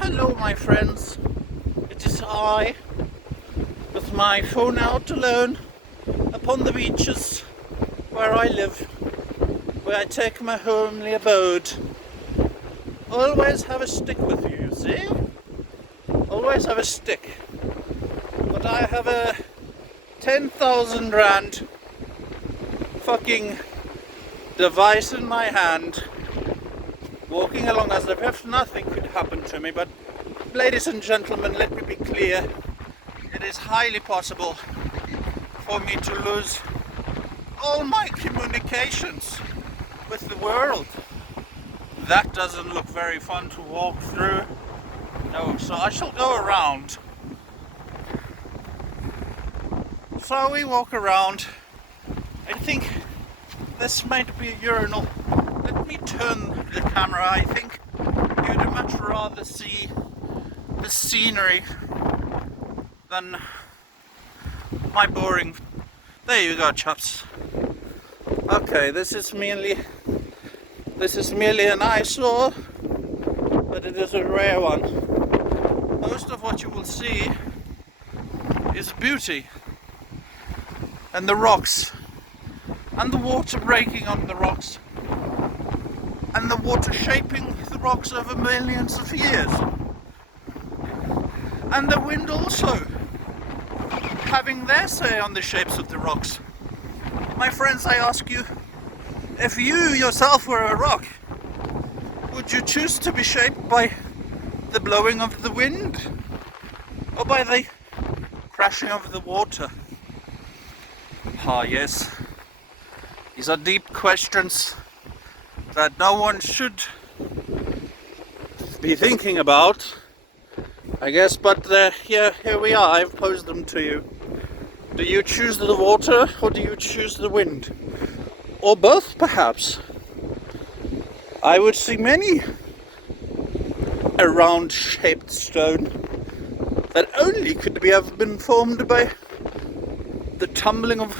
Hello, my friends. It is I, with my phone out alone, upon the beaches where I live, where I take my homely abode. Always have a stick with you, see? Always have a stick. But I have a 10,000 rand fucking device in my hand, walking along as if nothing could happen to me. But ladies and gentlemen, let me be clear. It is highly possible for me to lose all my communications with the world. That doesn't look very fun to walk through. No, so I shall go around. So we walk around. I think this might be a urinal. Let me turn the camera. I think you'd much rather see the scenery than my boring. There you go, chaps. Okay, this is merely an eyesore, but it is a rare one. Most of what you will see is beauty, and the rocks, and the water breaking on the rocks, and the water shaping the rocks over millions of years, and the wind also having their say on the shapes of the rocks. My friends, I ask you, if you yourself were a rock, would you choose to be shaped by the blowing of the wind, or by the crashing of the water? Ah, yes. These are deep questions that no one should be thinking about, I guess, but here we are. I've posed them to you. Do you choose the water, or do you choose the wind? Or both, perhaps? I would see many a round-shaped stone that only could have been formed by the tumbling of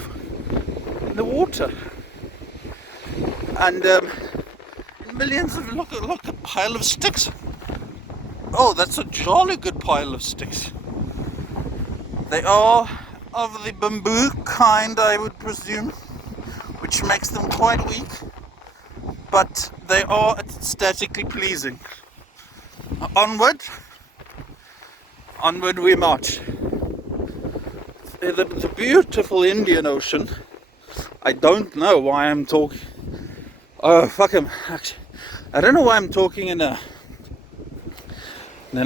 the water. And millions of look a pile of sticks. Oh, that's a jolly good pile of sticks. They are of the bamboo kind, I would presume, which makes them quite weak, but they are aesthetically pleasing. Onward we march. The beautiful Indian Ocean. I don't know why I'm talking. Oh, fuck him. Actually, I don't know why I'm talking in an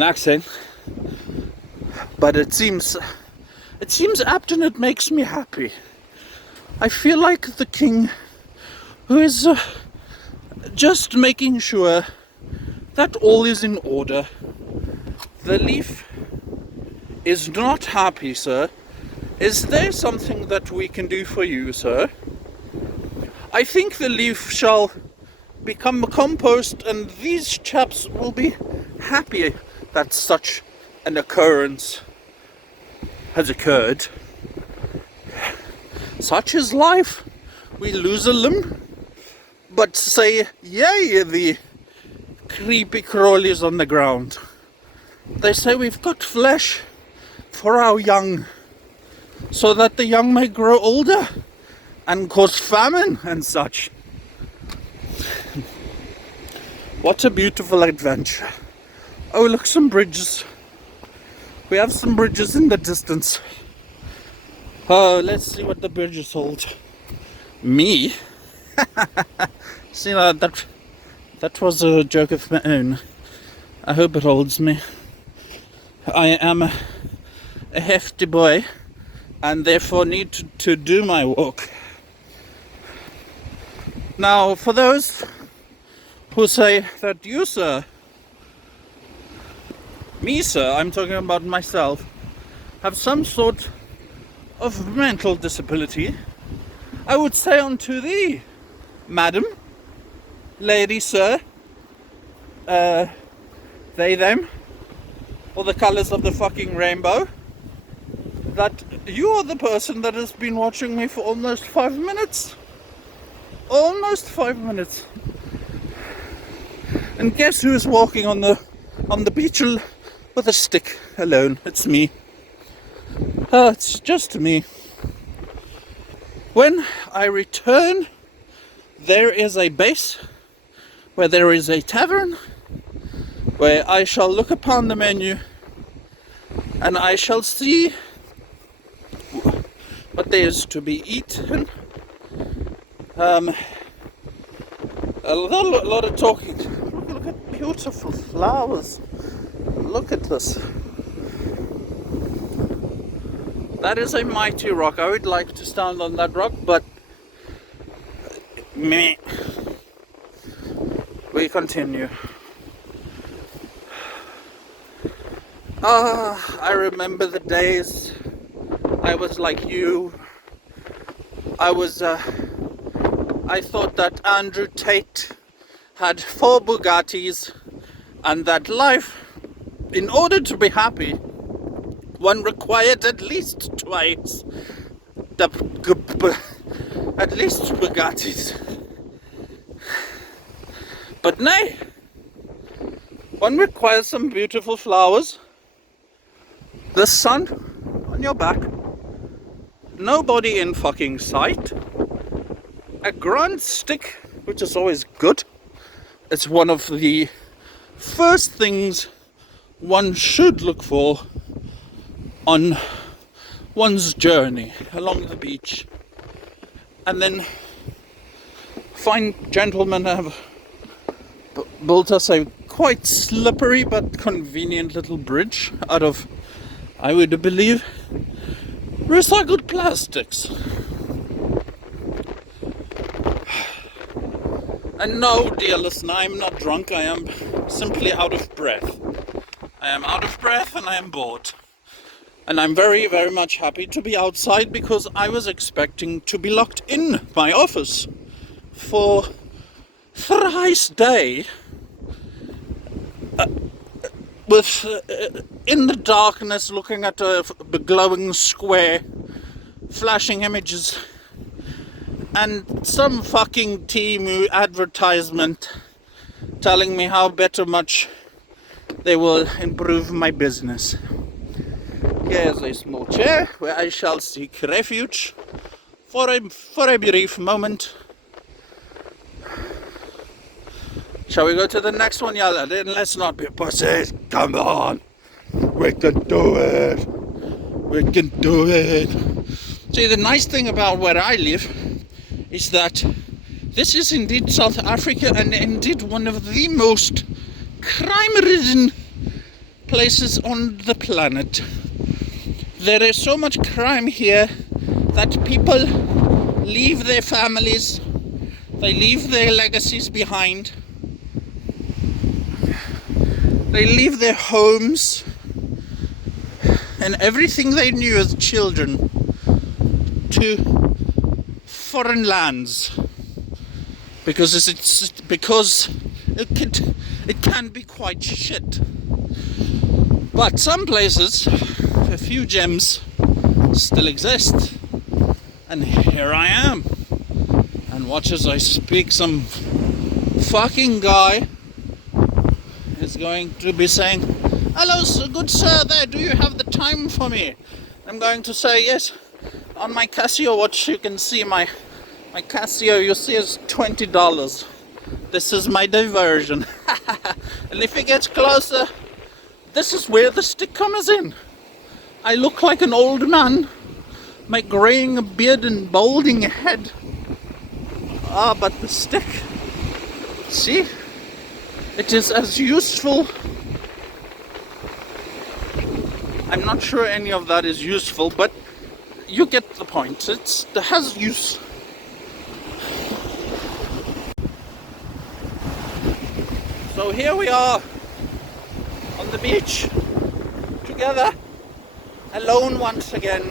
accent, but it seems apt, and it makes me happy. I feel like the king who is just making sure that all is in order. The leaf is not happy, sir. Is there something that we can do for you, sir? I think the leaf shall become compost, and these chaps will be happy that such an occurrence has occurred. Such is life. We lose a limb, but say yay the creepy crawlies on the ground. They say we've got flesh for our young, so that the young may grow older and cause famine and such. What a beautiful adventure. Oh, look, some bridges. We have some bridges in the distance. Oh, let's see what the bridges hold. Me? See, that was a joke of my own. I hope it holds me. I am a hefty boy, and therefore need to do my walk. Now, for those who say that you, sir, me, sir, I'm talking about myself, have some sort of mental disability, I would say unto thee, madam, lady, sir, they, them, or the colours of the fucking rainbow, that you are the person that has been watching me for almost 5 minutes. Almost 5 minutes. And guess who's walking on the on the beach with a stick alone. It's me. It's just me. When I return, there is a base where there is a tavern where I shall look upon the menu and I shall see what there is to be eaten. A lot of talking. Look at beautiful flowers. Look at this. That is a mighty rock. I would like to stand on that rock, but meh. We continue. I remember the days I was like you. I thought that Andrew Tate had 4 Bugattis and that life, in order to be happy, one required at least twice at least Bugattis. But nay, one requires some beautiful flowers, the sun on your back, nobody in fucking sight, a grand stick, which is always good. It's one of the first things one should look for on one's journey along the beach. And then fine gentlemen have built us a quite slippery but convenient little bridge out of, I would believe, recycled plastics. And no, dear listener, I'm not drunk, I am simply out of breath. I am out of breath and I am bored. And I'm very, very much happy to be outside because I was expecting to be locked in my office for thrice day with in the darkness looking at a glowing square, flashing images, and some fucking Temu advertisement telling me how much they will improve my business. Here's a small chair where I shall seek refuge for a brief moment. Shall we go to the next one, Yalla? Then let's not be pussies. Come on. We can do it. We can do it. See, the nice thing about where I live is that this is indeed South Africa and indeed one of the most crime-ridden places on the planet. There is so much crime here that people leave their families, they leave their legacies behind, they leave their homes and everything they knew as children to foreign lands because it can be quite shit. But some places, a few gems still exist, and here I am. And watch as I speak, some fucking guy is going to be saying, "Hello, good sir there, do you have the time for me?" I'm going to say, yes. On my Casio watch you can see my Casio, you see, is $20. This is my diversion. And if he gets closer, this is where the stick comes in. I look like an old man, my graying beard and balding head. But the stick, see, it is as useful. I'm not sure any of that is useful, but you get the point. It has use. So here we are on the beach together, alone once again,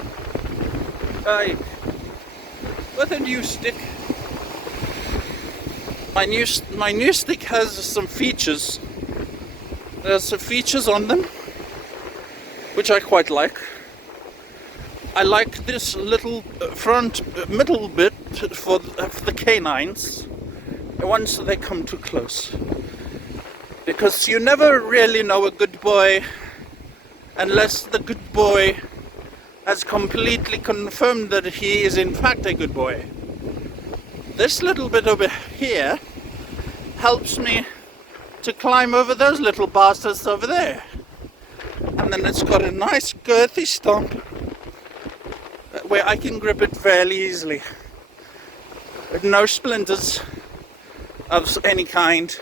with a new stick. My new stick has some features. There's some features on them which I quite like. I like this little middle bit for the canines once they come too close. Because you never really know a good boy unless the good boy has completely confirmed that he is in fact a good boy. This little bit over here helps me to climb over those little bastards over there. And then it's got a nice girthy stump where I can grip it fairly easily. With no splinters of any kind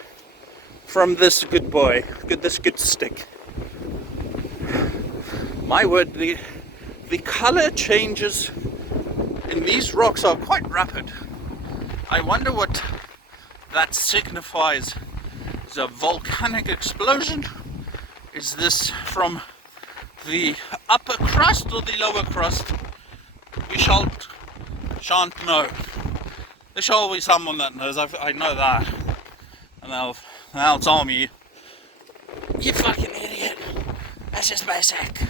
from this good boy, this good stick. My word, the color changes in these rocks are quite rapid. I wonder what that signifies. Is a volcanic explosion? Is this from the upper crust or the lower crust? We shan't know. There shall be someone that knows. I know that, and they'll tell me, "You fucking idiot! That's just basic."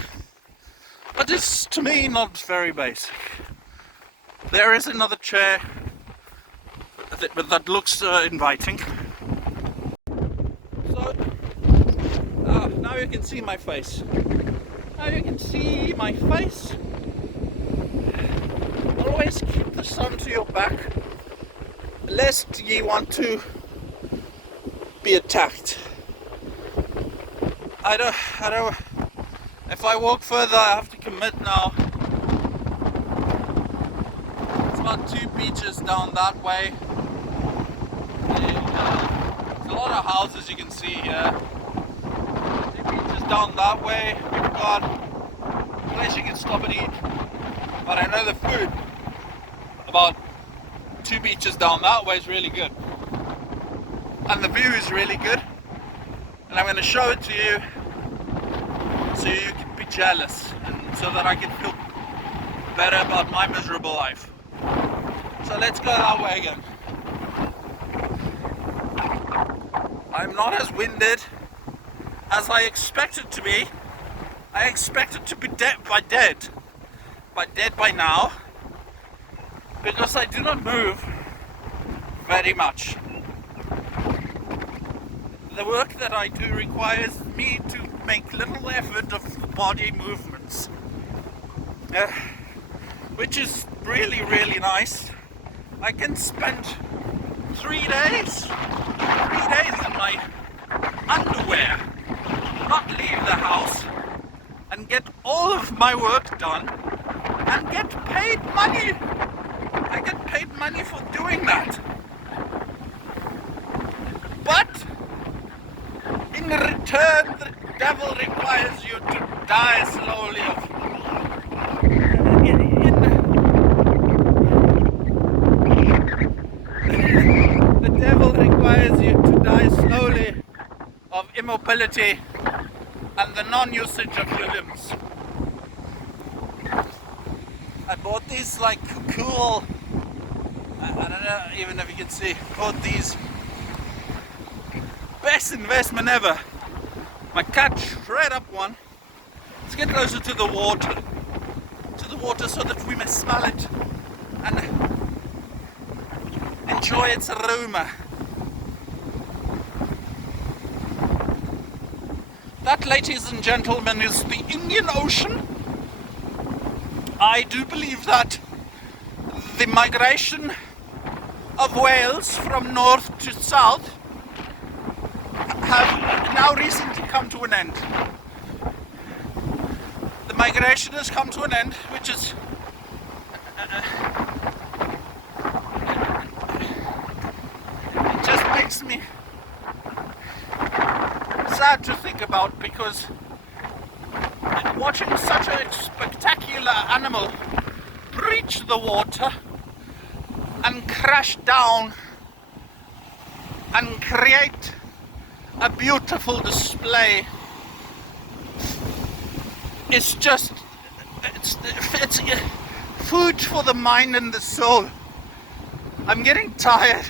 But it's, to me, not very basic. There is another chair that looks inviting. So, now you can see my face. Now you can see my face. Always keep the sun to your back, lest ye want to be attacked. I don't. If I walk further, I have to commit now. It's about 2 beaches down that way. There's a lot of houses you can see here. 2 beaches down that way. We've got a place you can stop and eat. But I know the food about 2 beaches down that way is really good. And the view is really good. And I'm going to show it to you so you can be jealous and so that I can feel better about my miserable life. So let's go that way again. I'm not as winded as I expected to be. I expected to be dead by now, because I do not move very much. The work that I do requires me to make little effort of body movements, which is really, really nice. I can spend 3 days in my underwear, not leave the house, and get all of my work done, and get paid money. I get paid money for doing that. But in return, the devil requires you to die slowly. The devil requires you to die slowly of immobility and the non-usage of your limbs. I bought these like cool, I don't know even if you can see, bought these. Best investment ever. My cat shred up one. Let's get closer to the water so that we may smell it and enjoy its aroma. That, ladies and gentlemen, is the Indian Ocean. I do believe that the migration of whales from north to south have now recently come to an end. The migration has come to an end, which is it just makes me sad to think about, because watching such a spectacular animal breach the water and crash down and create a beautiful display, it's food for the mind and the soul. I'm getting tired.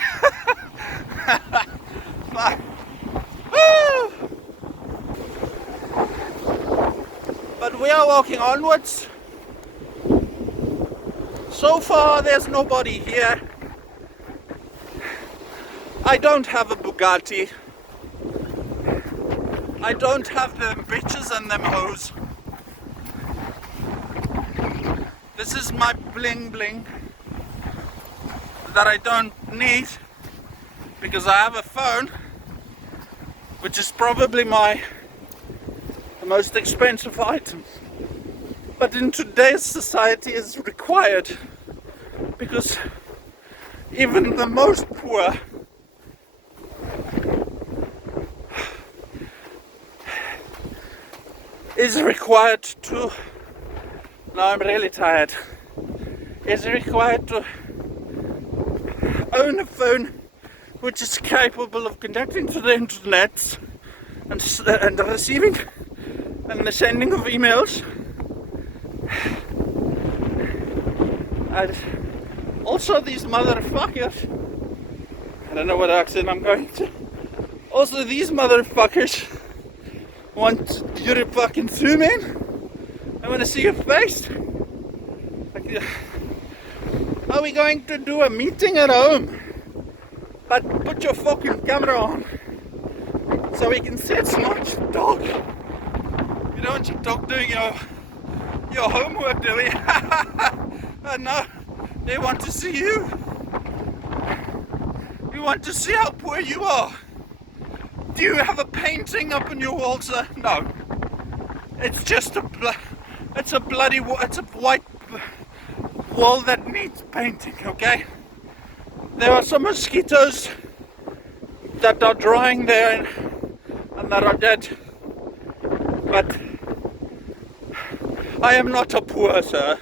But we are walking onwards. So far there's nobody here. I don't have a Bugatti. I don't have them bitches and them hoes. This is my bling bling that I don't need because I have a phone, which is probably the most expensive item. But in today's society is required because even the most poor is required to, now I'm really tired, is required to own a phone which is capable of connecting to the internet and receiving and the sending of emails. And also these motherfuckers, I don't know what accent I'm going to, also these motherfuckers want you to fucking zoom in. I want to see your face. Like, are we going to do a meeting at home? But put your fucking camera on so we can see it's not your dog. You don't want your dog doing your homework, do we? No, they want to see you. We want to see how poor you are. Do you have a painting up on your wall, sir? No. It's just it's a white wall that needs painting, okay? There are some mosquitoes that are drying there and that are dead. But I am not a poor, sir.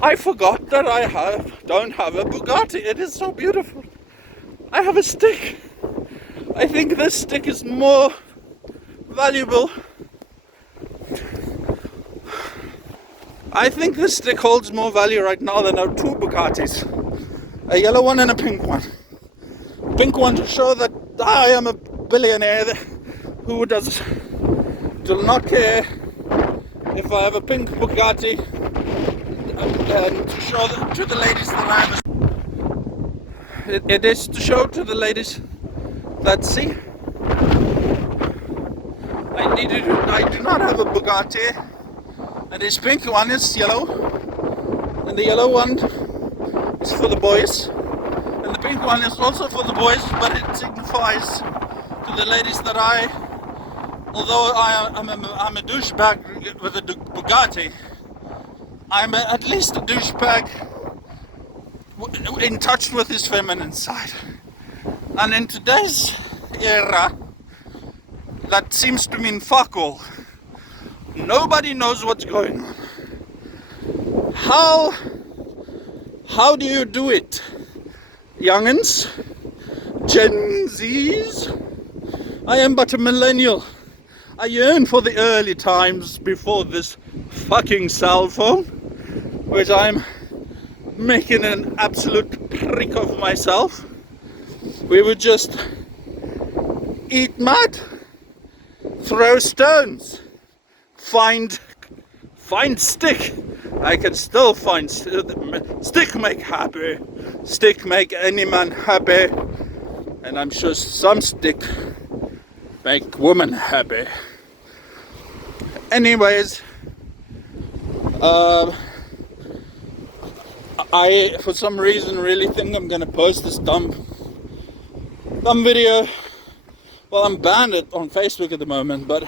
I forgot that I don't have a Bugatti. It is so beautiful. I have a stick. I think this stick is more valuable. I think this stick holds more value right now than our two Bugattis. A yellow one and a pink one. Pink one to show that I am a billionaire who does not care if I have a pink Bugatti, and to show to the ladies that I am it is to show to the ladies that, see, I do not have a Bugatti, and this pink one is yellow, and the yellow one is for the boys, and the pink one is also for the boys, but it signifies to the ladies that although I'm a douchebag with a Bugatti, I'm at least a douchebag in touch with his feminine side. And in today's era, that seems to mean fuck all. Nobody knows what's going on. How do you do it, young'uns, Gen Zs? I am but a millennial. I yearn for the early times before this fucking cell phone, which I'm making an absolute prick of myself. We would just eat mud, throw stones, find stick. I can still find stick make happy. Stick make any man happy. And I'm sure some stick make woman happy. Anyways, I, for some reason, really think I'm gonna post this dumb video. Well, I'm banned it on Facebook at the moment, but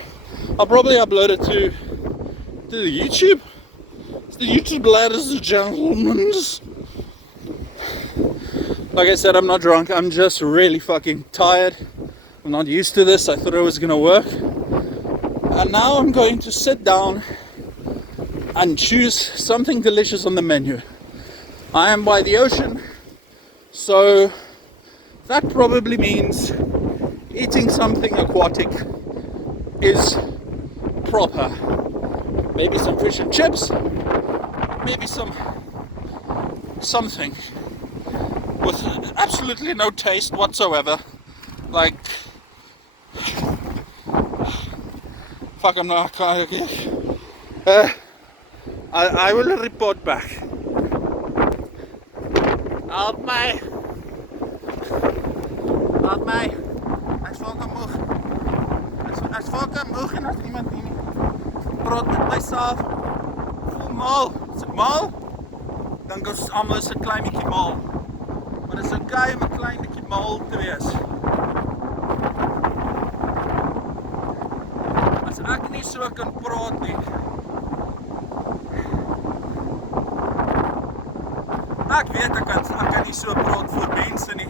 I'll probably upload it to the YouTube. It's the YouTube, ladies and gentlemen. Like I said, I'm not drunk. I'm just really fucking tired. I'm not used to this. I thought it was gonna work, and now I'm going to sit down and choose something delicious on the menu. I am by the ocean, so that probably means eating something aquatic is proper. Maybe some fish and chips, maybe something with absolutely no taste whatsoever. Like, fuck, I'm not. I will report back. Help me. Ik wil hem Ek's vaak moeg en as niemand nie. Praat met myself. Voel mal. As ek mal, dan gaan almal is 'n klein bietjie mal. Maar dit is okay om 'n klein bietjie mal te wees. As ek nie so kan praat nie. Ek weet ek kan nie so praat voor mense nie.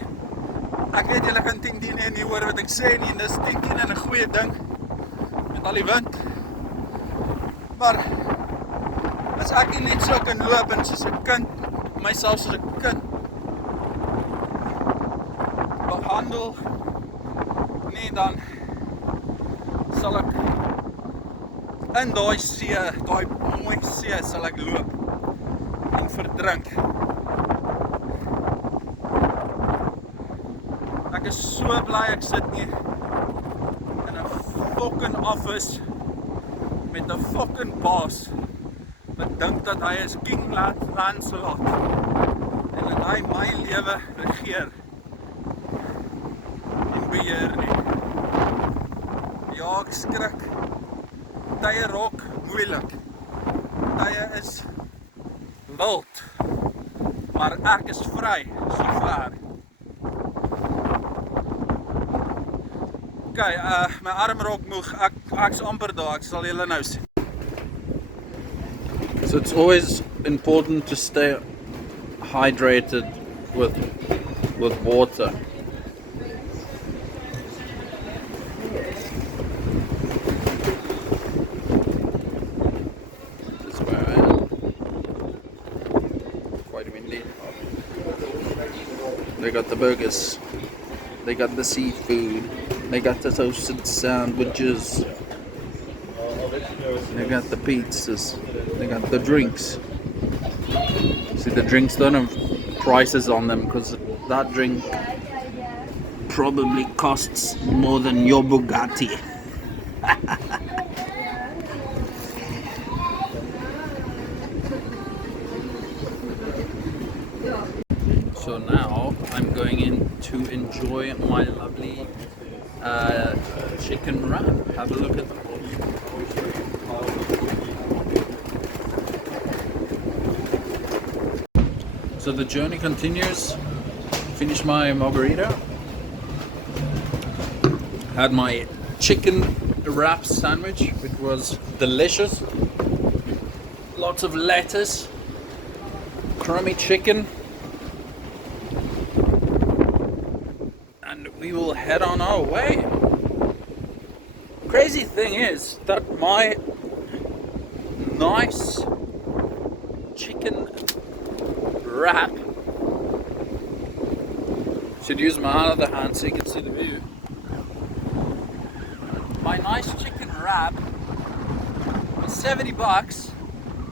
Ek weet julle kan 10 en nie hoor wat ek sê nie, en dis 10 en 'n goeie ding met al die wind. Maar as ek nie net so kan loop en soos 'n kind, myself soos 'n kind behandel nie, dan sal ek in daai see, daai mooi see sal ek loop en verdrink. Ek is so bly ek sit nie in 'n fucking office met 'n fucking baas wat dink dat hy is King Lancelot en dat hy my lewe regeer en beheer nie. Ja, ek skrik. Tye raak moeilik. Tye is wild. Maar ek is vry, so ver. Okay, my arm raak moeg. Ek's amper daar. Ek sal julle nou sien. So it's always important to stay hydrated with water. This is where I am. Quite windy. They got the burgers. They got the seafood. They got the toasted sandwiches. They got the pizzas. They got the drinks. See, the drinks don't have prices on them because that drink probably costs more than your Bugatti. So now I'm going in to enjoy my lovely chicken wrap. Have a look at them. So the journey continues. Finished my margarita. Had my chicken wrap sandwich, which was delicious. Lots of lettuce, crummy chicken. And we will head on our way. Crazy thing is that my nice chicken wrap, should use my other hand so you can see the view. My nice chicken wrap was $70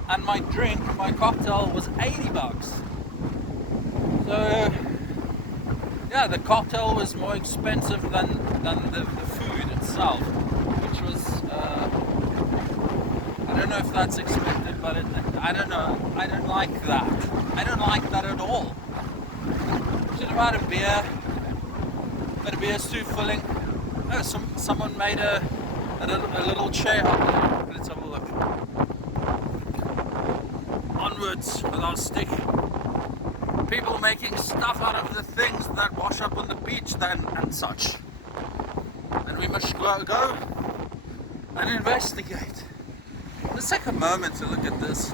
and my drink, my cocktail was $80. So yeah, the cocktail was more expensive than the food itself, which was I don't know if that's expected, but I don't know. I don't like that. I don't like that at all. Should have had a beer, but a beer's too filling. Oh, someone made a little chair up there. Let's have a look. Onwards with our stick. People making stuff out of the things that wash up on the beach and such. And we must go and investigate. Let's take a moment to look at this.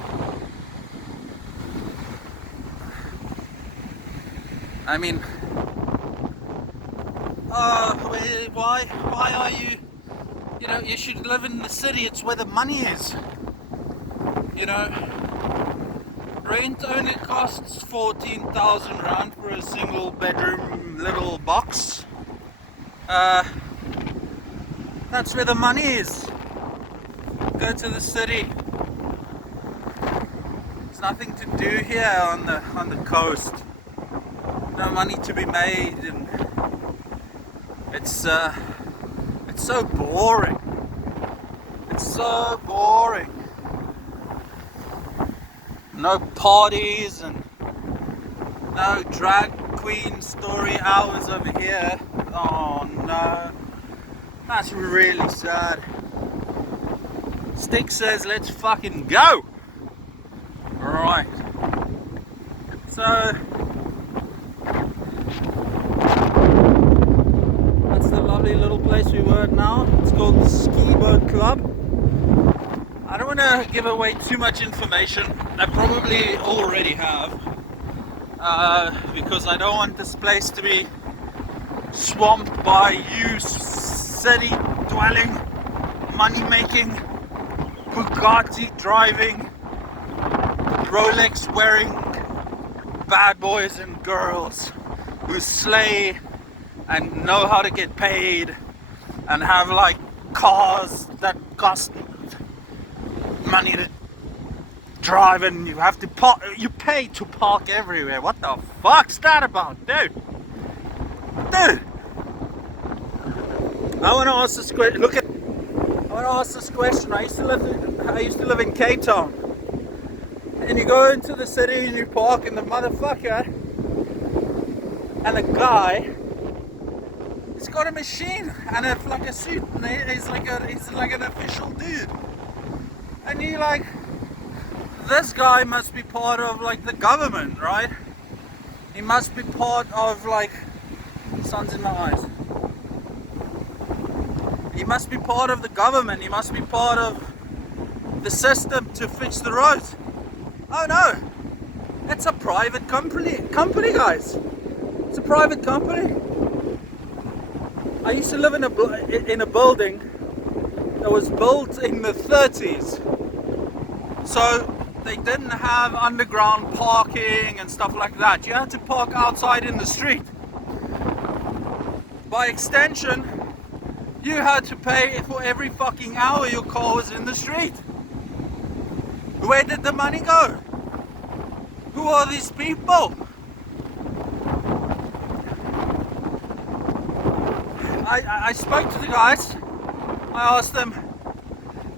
I mean, why are you, you should live in the city, it's where the money is. Rent only costs 14,000 rand for a single bedroom little box. That's where the money is. Go to the city. There's nothing to do here on the coast. No money to be made, and it's so boring. It's so boring. No parties and no drag queen story hours over here. Oh no. That's really sad. Stick says, let's fucking go. Right. So that's the lovely little place we were at now. It's called the Ski Boat Club. I don't want to give away too much information. I probably already have, because I don't want this place to be swamped by you city dwelling, money making, Bugatti driving, Rolex wearing bad boys and girls who slay and know how to get paid and have like cars that cost money to drive, and you have to park, you pay to park everywhere. What the fuck's that about, dude? I want to ask this question. I want to ask this question. I used to live in Cape Town, and you go into the city and you park, and the motherfucker and a guy, he's got a machine and like a suit, and he's like an official dude, and you like, this guy must be part of like the government, right? He must be part of like, sun's in my eyes. He must be part of the government. He must be part of the system to fix the roads. Oh no, it's a private company, guys. It's a private company. I used to live in a building that was built in the 30s, so they didn't have underground parking and stuff like that. You had to park outside in the street. By extension, you had to pay for every fucking hour your car was in the street. Where did the money go? Who are these people? I spoke to the guys. I asked them,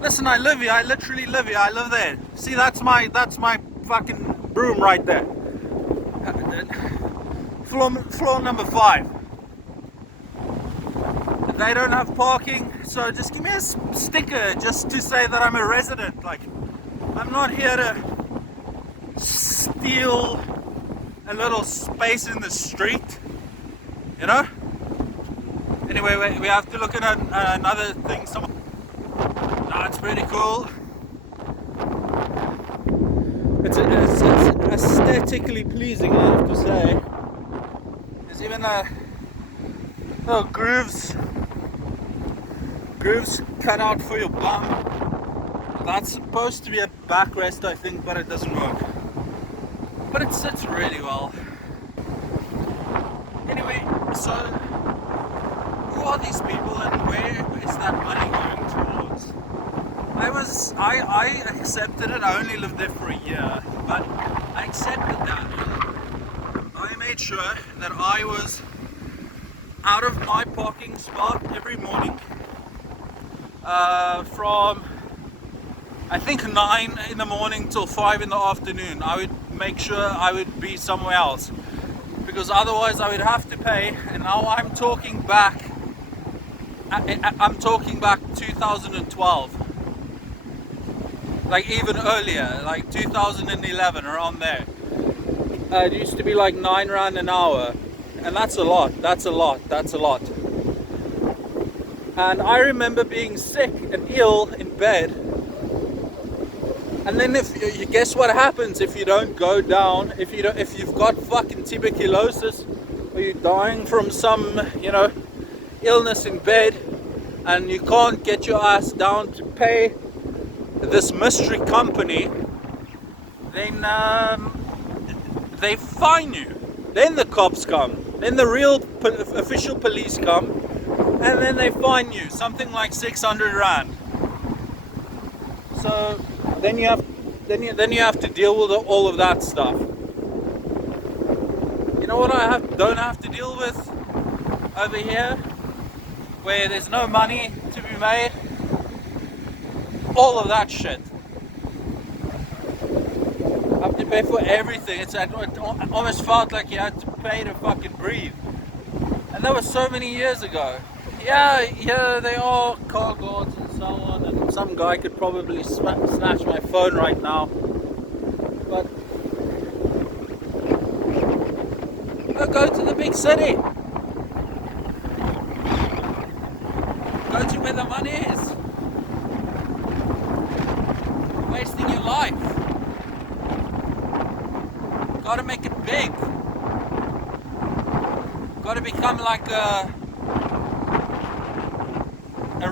listen, I live here, I literally live here, I live there. See, that's my fucking room right there. Floor number 5. They don't have parking, so just give me a sticker just to say that I'm a resident. Like, I'm not here to steal a little space in the street, you know? Anyway, we have to look at another thing. That's pretty cool. It's aesthetically pleasing, I have to say. There's even grooves cut out for your bum. That's supposed to be a backrest, I think, but it doesn't work. But it sits really well. Anyway, so who are these people and where is that money going towards? I accepted it. I only lived there for a year, but I accepted that. I made sure that I was out of my parking spot every morning from I think 9 in the morning till 5 in the afternoon. I would make sure I would be somewhere else, because otherwise I would have to pay. And now I'm talking back 2012, like even earlier, like 2011, around there. It used to be like 9 rand an hour, and that's a lot. And I remember being sick and ill in bed, and then if you guess what happens if you don't go down, if you've got fucking tuberculosis, or you're dying from some illness in bed, and you can't get your ass down to pay this mystery company, then they fine you. Then the cops come, then the real official police come, and then they fine you something like 600 rand. So then you have to deal with all of that stuff. You know what I don't have to deal with over here, where there's no money to be made? All of that shit. I have to pay for everything. It almost felt like you had to pay to fucking breathe. And that was so many years ago. Yeah, they are car guards and so on, and some guy could probably snatch my phone right now. But I go to the big city. Go to where the money is. Wasting your life. Gotta make it big. Gotta become like a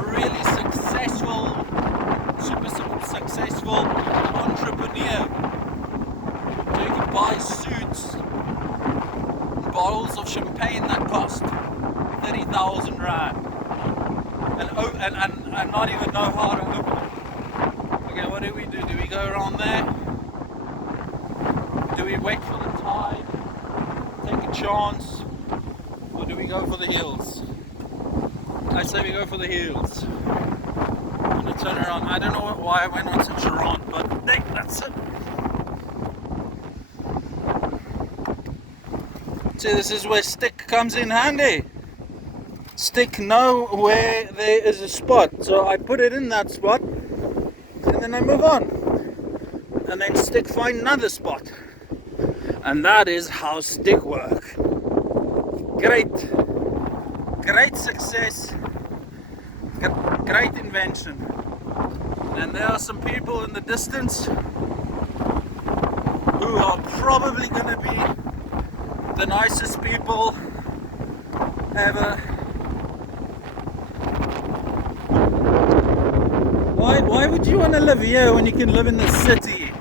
really successful, super successful entrepreneur. So you can buy suits, bottles of champagne that cost 30,000 rand, and not even know how to open it. Okay, what do? Do we go around there? Do we wait for the tide, take a chance, or do we go for the hills? I say we go for the hills. I'm gonna turn around. I don't know why I went on such a rant, but hey, that's it. See, this is where stick comes in handy. Stick know where there is a spot, so I put it in that spot, and then I move on. And then stick find another spot. And that is how stick work. Great success, great invention. And there are some people in the distance who are probably going to be the nicest people ever. Why would you want to live here when you can live in the city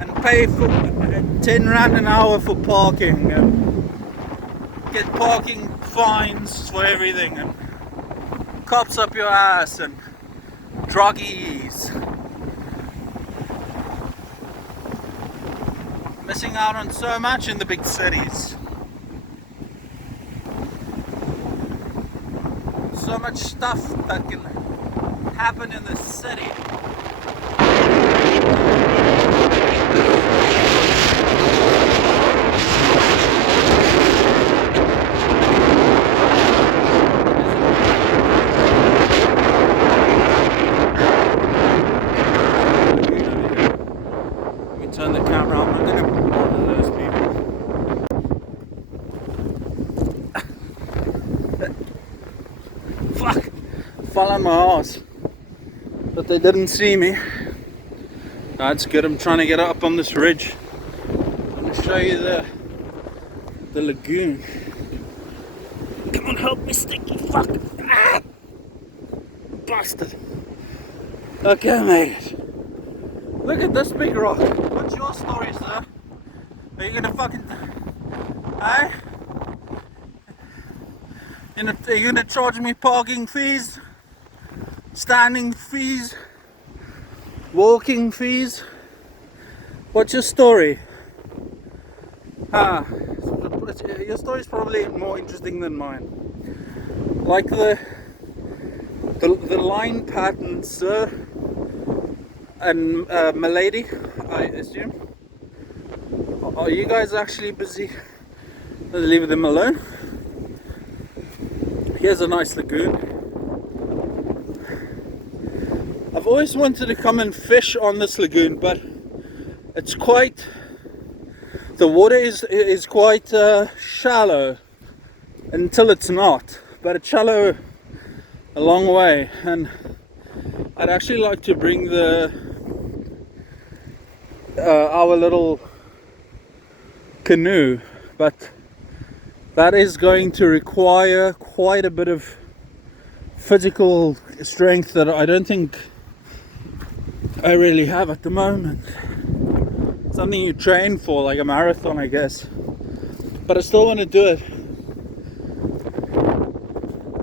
and pay for 10 rand an hour for parking and get parking fines for everything and cops up your ass and druggies? Missing out on so much in the big cities. So much stuff that can happen in the city. Turn the camera on. I'm gonna bother those people. Fuck! Fell on my ass, but they didn't see me. That's good. I'm trying to get up on this ridge. I'm gonna show you the lagoon. Come on, help me, Sticky. Fuck! Ah! Bastard. Okay, mate. Look at this big rock. What's your story, sir? Are you gonna fucking... Hey? Are you gonna charge me parking fees? Standing fees? Walking fees? What's your story? Your story's probably more interesting than mine. Like the line pattern, sir. And milady, I assume. Are you guys actually busy? Let's leave them alone. Here's a nice lagoon. I've always wanted to come and fish on this lagoon, but it's quite... The water is quite shallow until it's not. But it's shallow a long way, and I'd actually like to bring our little canoe, but that is going to require quite a bit of physical strength that I don't think I really have at the moment. Something you train for, like a marathon, I guess, but I still want to do it.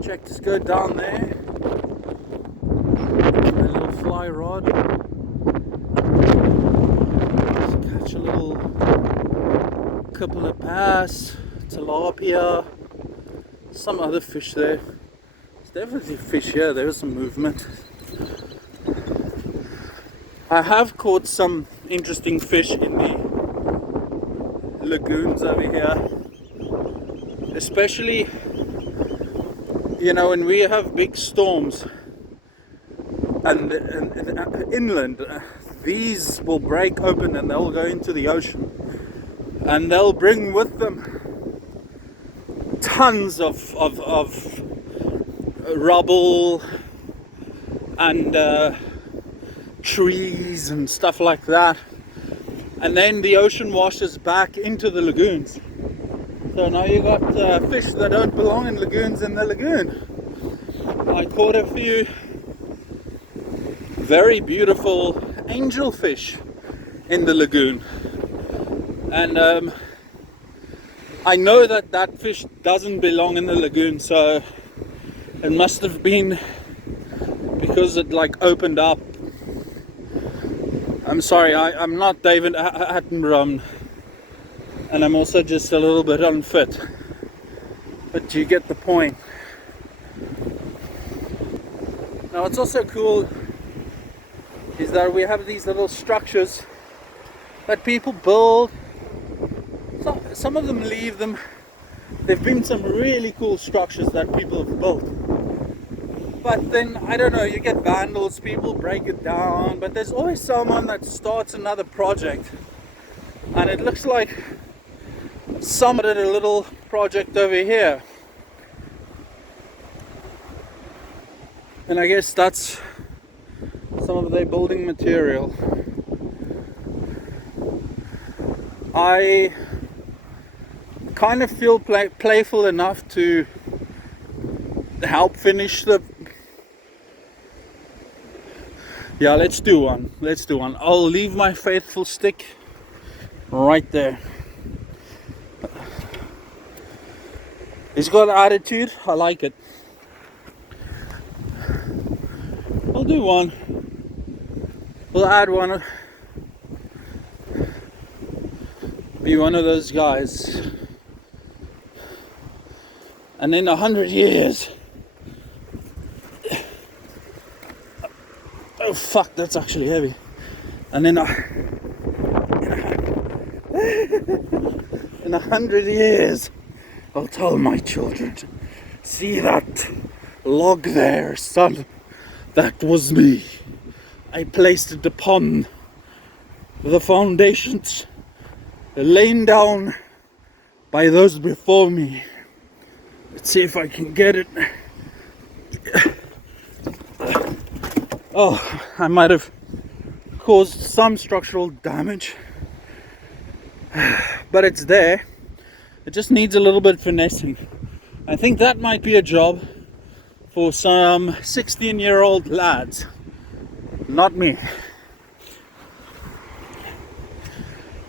Check this, go down there, a little fly rod, catch a little couple of bass, tilapia, some other fish there. There's definitely fish here. There's some movement. I have caught some interesting fish in the lagoons over here, especially you know, when we have big storms and inland, these will break open and they'll go into the ocean, and they'll bring with them tons of rubble and trees and stuff like that, and then the ocean washes back into the lagoons. So now you got fish that don't belong in lagoons in the lagoon. I caught a few very beautiful angelfish in the lagoon, and I know that that fish doesn't belong in the lagoon, so it must have been because it like opened up. I'm sorry, I'm not David Attenborough, and I'm also just a little bit unfit, but you get the point. Now what's also cool is that we have these little structures that people build. Some of them leave them. There've been some really cool structures that people have built, but then I don't know, you get vandals, people break it down, but there's always someone that starts another project, and it looks like someone did a little project over here, and I guess that's some of their building material. I kind of feel playful enough to help finish the... Yeah, let's do one. I'll leave my faithful stick right there. He's got attitude, I like it. We'll do one. We'll add one. Be one of those guys. And in 100 years... Oh fuck, that's actually heavy. And in 100 years, I'll tell my children, see that log there, son? That was me. I placed it upon the foundations laid down by those before me. Let's see if I can get it. Oh, I might have caused some structural damage, but it's there. It just needs a little bit of finessing. I think that might be a job for some 16-year-old lads, not me.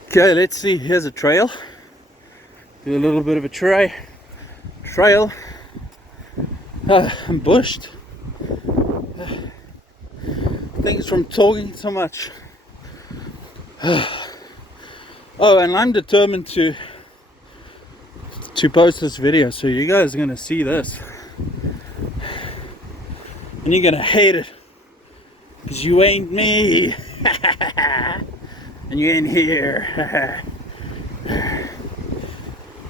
Okay, let's see. Here's a trail. Do a little bit of a trail. I'm bushed. I think it's from talking so much. Oh, and I'm determined to post this video, so you guys are gonna see this, and you're gonna hate it, because you ain't me. And you ain't here.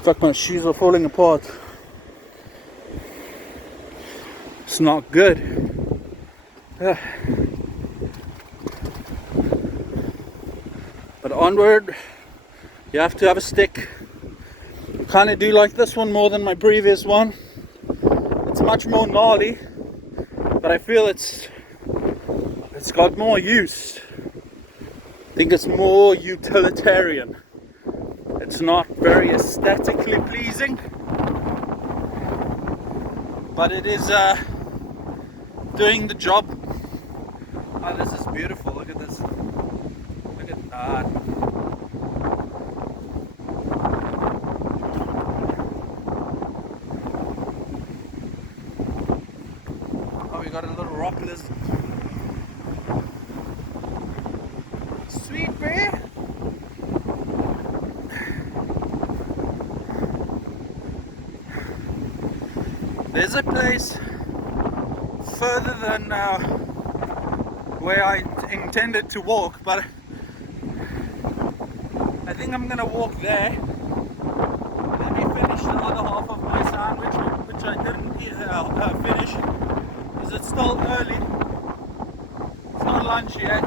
Fuck, my shoes are falling apart. It's not good. But onward. You have to have a stick. Kind of do like this one more than my previous one. It's much more gnarly, but I feel it's got more use. I think it's more utilitarian. It's not very aesthetically pleasing, but it is doing the job. Oh, this is beautiful. Look at this. Look at that. Oh, we got a little rock lizard. Sweet bear. There's a place further than where I intended to walk, but I think I'm gonna walk there. Let me finish the other half of my sandwich, which I didn't finish because it's still early. It's not lunch yet.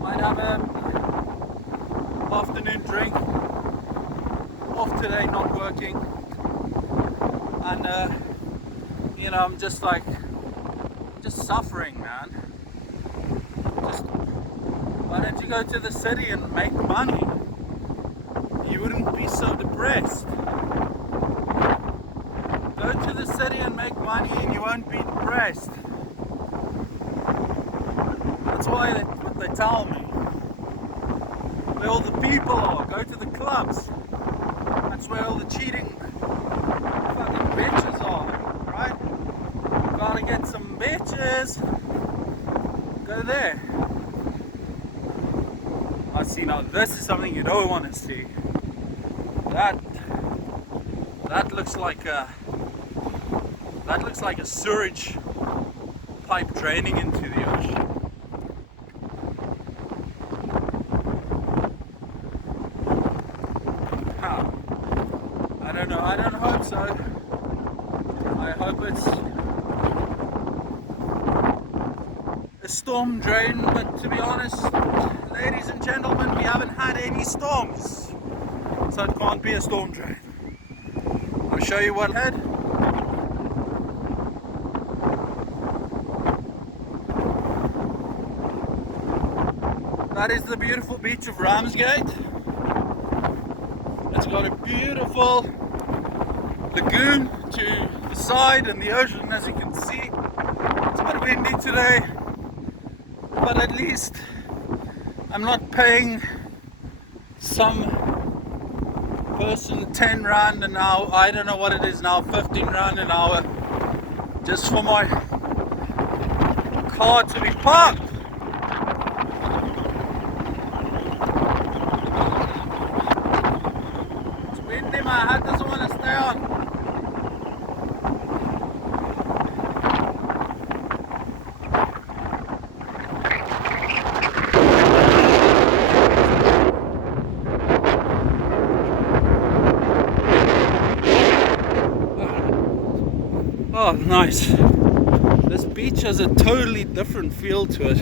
Might have a afternoon drink. Off today, not working, and you know, I'm just like suffering, man. Why don't you go to the city and make money? You wouldn't be so depressed. Go to the city and make money and you won't be depressed. That's what they tell me. Where all the people are, go to the clubs. That's where all the cheating fucking bitches are, right? Gotta get some bitches. Go there. I see, now this is something you don't want to see. That looks like a sewage pipe draining into the ocean. I don't know. I don't hope so. I hope it's a storm drain, but to be honest, ladies and gentlemen, we haven't had any storms, so it can't be a storm drain. I'll show you what ahead. That is the beautiful beach of Ramsgate. It's got a beautiful lagoon to the side and the ocean, as you can see. It's a bit windy today, but at least I'm not paying some person 10 rand an hour, I don't know what it is now, 15 rand an hour, just for my car to be parked. It's windy, my hat doesn't want to stay on. Oh, nice. This beach has a totally different feel to it.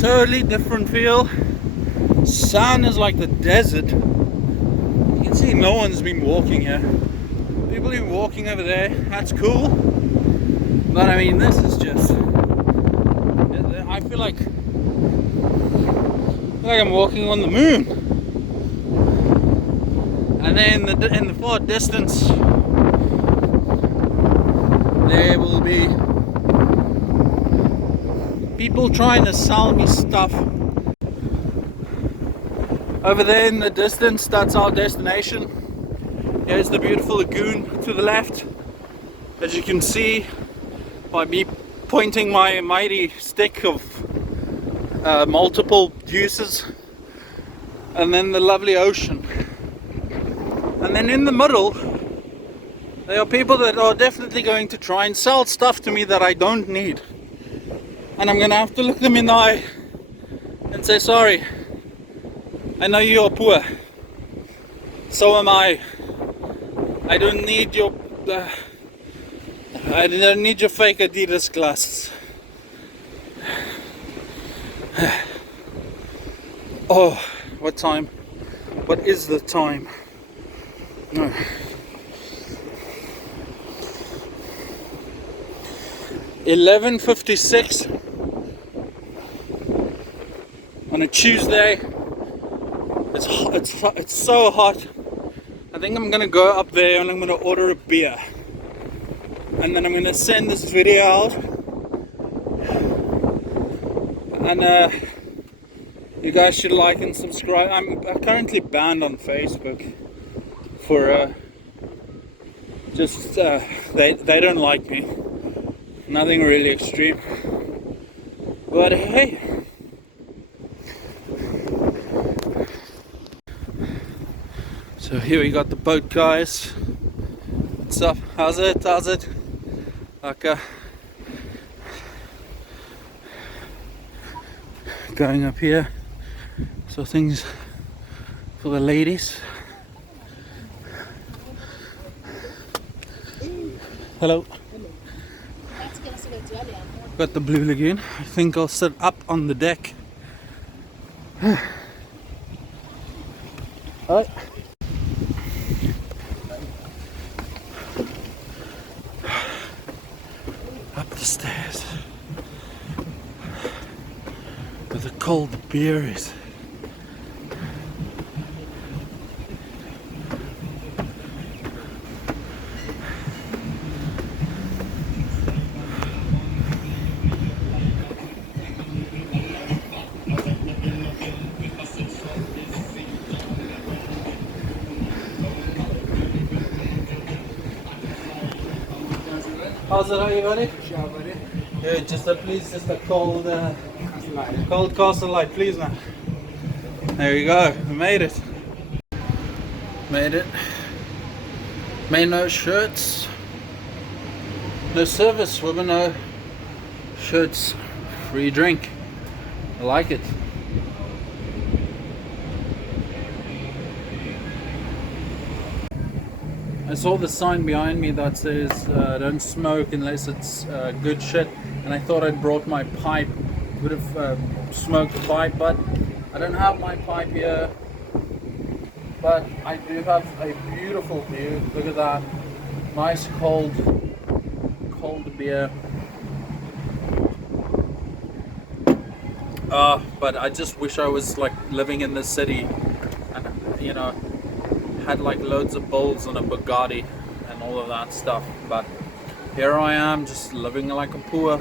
Totally different feel. Sun is like the desert. You can see no one's been walking here. People have been walking over there. That's cool. But I mean, this is just... I feel like I'm walking on the moon. And then in the far distance, there will be people trying to sell me stuff. Over there in the distance, that's our destination. Here's the beautiful lagoon to the left, as you can see by me pointing my mighty stick of multiple uses, and then the lovely ocean. And then in the middle, there are people that are definitely going to try and sell stuff to me that I don't need. And I'm going to have to look them in the eye and say, sorry, I know you are poor. So am I. I don't need your fake Adidas glasses. Oh, what time? What is the time? 11:56 on a Tuesday. It's so hot. I think I'm gonna go up there and I'm gonna order a beer, and then I'm gonna send this video out, and you guys should like and subscribe. I'm currently banned on Facebook for they don't like me. Nothing really extreme, but hey. So here we got the boat, guys. What's up? How's it? Okay. going up here. So things for the ladies. Hello. Got the Blue Lagoon. I think I'll sit up on the deck. Alright. Up the stairs. Where the cold beer is. How's it, are you buddy? Sure, buddy. Yeah, just a cold Castle Light, please, man. There you go, we made it. Made it. Made no shirts. No service, women, no shirts. Free drink. I like it. I saw the sign behind me that says don't smoke unless it's good shit, and I thought I'd brought my pipe. Would have smoked the pipe, but I don't have my pipe here. But I do have a beautiful view. Look at that, nice cold beer. But I just wish I was like living in the city, and you know, had like loads of bowls and a Bugatti and all of that stuff. But here I am, just living like a poor